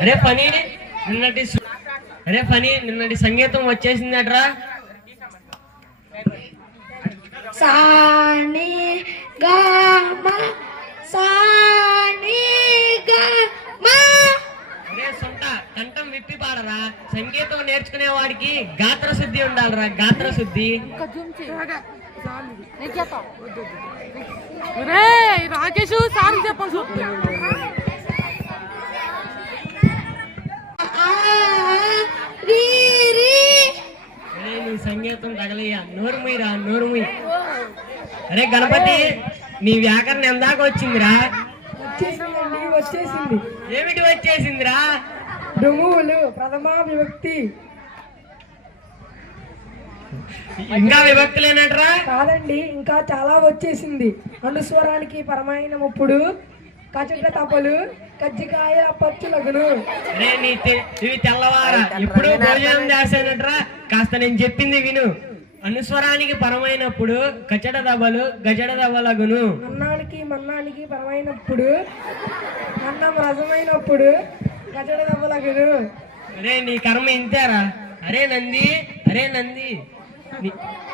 అరే పని నిన్నటి సంగీతం వచ్చేసిందట్రా. సాని గమ సాని గమ. అరే సొంత కంఠం విప్పి పాడరా. సంగీతం నేర్చుకునే వాడికి గాత్ర శుద్ధి ఉండాలరా, గాత్ర శుద్ధి. రాకేష్ సార్ చెప్పాల్సి నీ సంగీతం తగలయ్యా. నోరుముయ్యరా, నోరుముయ్. అరే గణపతి, నీ వ్యాకరణ ఎందాక వచ్చిందిరా? వచ్చేసింది. ఏమిటి వచ్చేసిందిరా? రుమువులు ప్రథమ విభక్తి. ఇంకా విభక్తులేనట్రా? కాదండి, ఇంకా చాలా వచ్చేసింది. అనుస్వరానికి పరమైనప్పుడు కచట తపలు కజ్జికాయ పచ్చులగును. అరే ఇవి తెల్లవారా, ఎప్పుడు భోజనం చేశానట్రా? కాస్త నేను చెప్పింది విను. అనుస్వరానికి పరమైనప్పుడు కచట దబలు గజడ దబలగును. అన్నానికి మన్నానికి పరమైనప్పుడు అన్నం రసమైనప్పుడు గజడ దబలగును. అరే నీ కర్మ ఇంతేరా. అరే నంది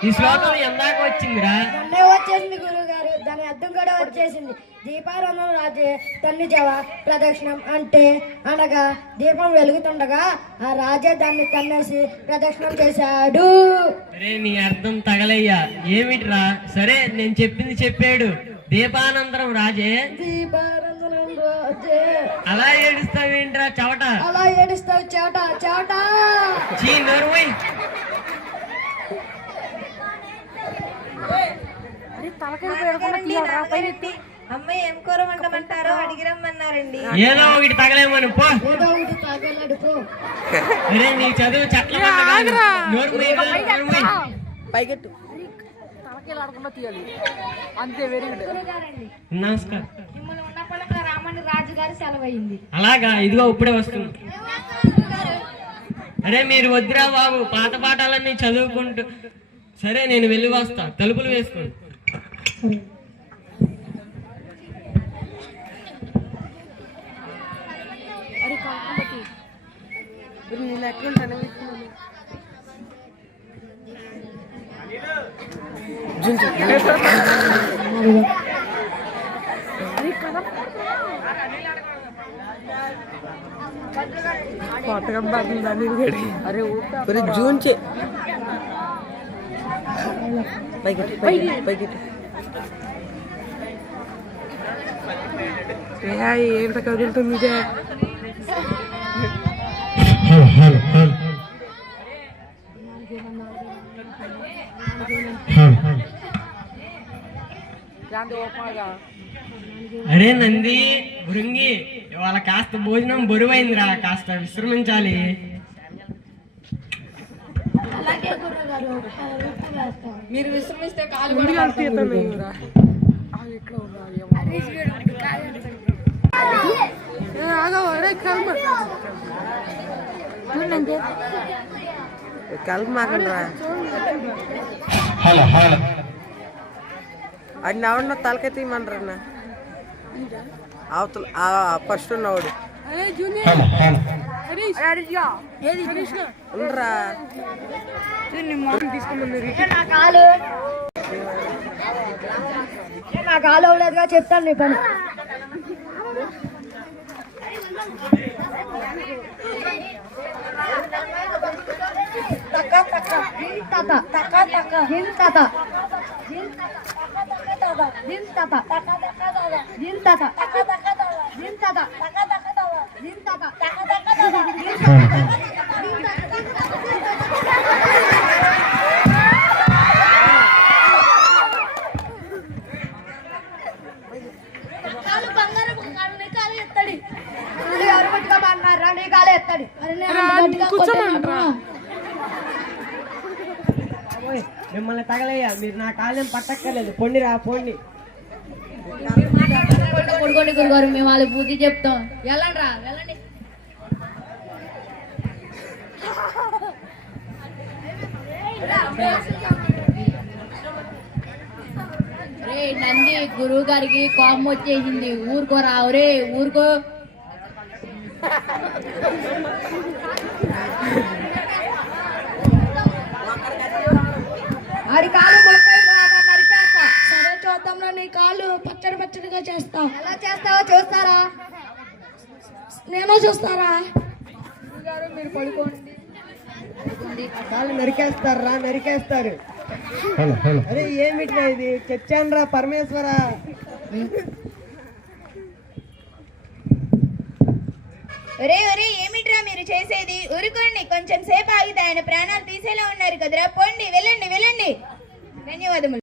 ఈ శ్లోకం ఎందాక వచ్చిందిరా? వచ్చేసింది గురువు గారు, దాని అర్థం కూడా వచ్చేసింది. దీపారాధన రాజే తన్ని జవ ప్రదక్షిణం అంటే అనగా దీపం వెలుగుతుండగా ఆ రాజే దాన్ని తన్నేసి ప్రదక్షిణం చేశాడు. అరే నీ అర్థం తగలయ్యా. ఏమిట్రా? సరే నేను చెప్పింది చెప్పాడు. దీపానంతరం రాజే. దీపానంతరం రాజే. అలా ఏడుస్తావేంట్రా చవట? అలా ఏడుస్తావు చవట చవట. చీ నోరుమై. అమ్మాయి ఏం కూర వండమంటారో అడిగి రమ్మన్నారండి. ఏదో ఒకటి తగలేమని పో. అరే నీ చదువు చెట్ల పైకెట్టు తీయాలి అంతే. Very good. నమస్కారం. రామని రాజు గారి సెలవు అయింది. అలాగా, ఇదిగో ఇప్పుడే వస్తుంది. అరే మీరు వద్దురా బాబు, పాత పాఠాలన్నీ చదువుకుంటూ. సరే నేను వెళ్ళి వస్తా, తలుపులు వేసుకోండి. అరే జూన్ చే ఏంట కదులుతుంది. అరే నంది భృంగి, ఇవాళ కాస్త భోజనం బరువైందిరా, కాస్త విశ్రమించాలి. మీరు విశ్రమిస్తే కాలు కలుపు మాకండి. అది నవ్వన్న తలకే తీయమనరన్న. అవతల ఫస్ట్ ఉన్నవాడు ఉండరా. నా కాలు అవ్వలేదుగా, చెప్తాను నీ పని. మిమ్మల్ని తగలయ్యా, మీరు నా కాలేం పట్టక్కర్లేదు. పొండిరా పొండి. పడుకోండి గురుగారు, మేము వాళ్ళ బుద్ధి చెప్తాం. వెళ్ళండి రా, వెళ్ళండి. నంది గురువు గారికి కోపం వచ్చేసింది. ఊరుకోరా ఒరే ఊరుకో. ఆడి కాలు మొక్కలు నరికేస్తా. సరే చూద్దాంలో నీ కాళ్ళు పచ్చడి పచ్చడిగా చేస్తా. ఎలా చేస్తావో చూస్తారా? నేను చూస్తారా? మీరు పడుకోండి. కాళ్ళు నరికేస్తారా? నరికేస్తారు. అరే ఏమిట్రా ఇది? చచ్చాన్రా పరమేశ్వర. ఒరే ఒరే ఏమిట్రా మీరు చేసేది? ఊరుకోండి, కొంచెం సేపు ఆగితే ఆయన ప్రాణాలు తీసేలా ఉన్నారు కదరా. పోండి, వెళ్ళండి వెళ్ళండి. ధన్యవాదములు.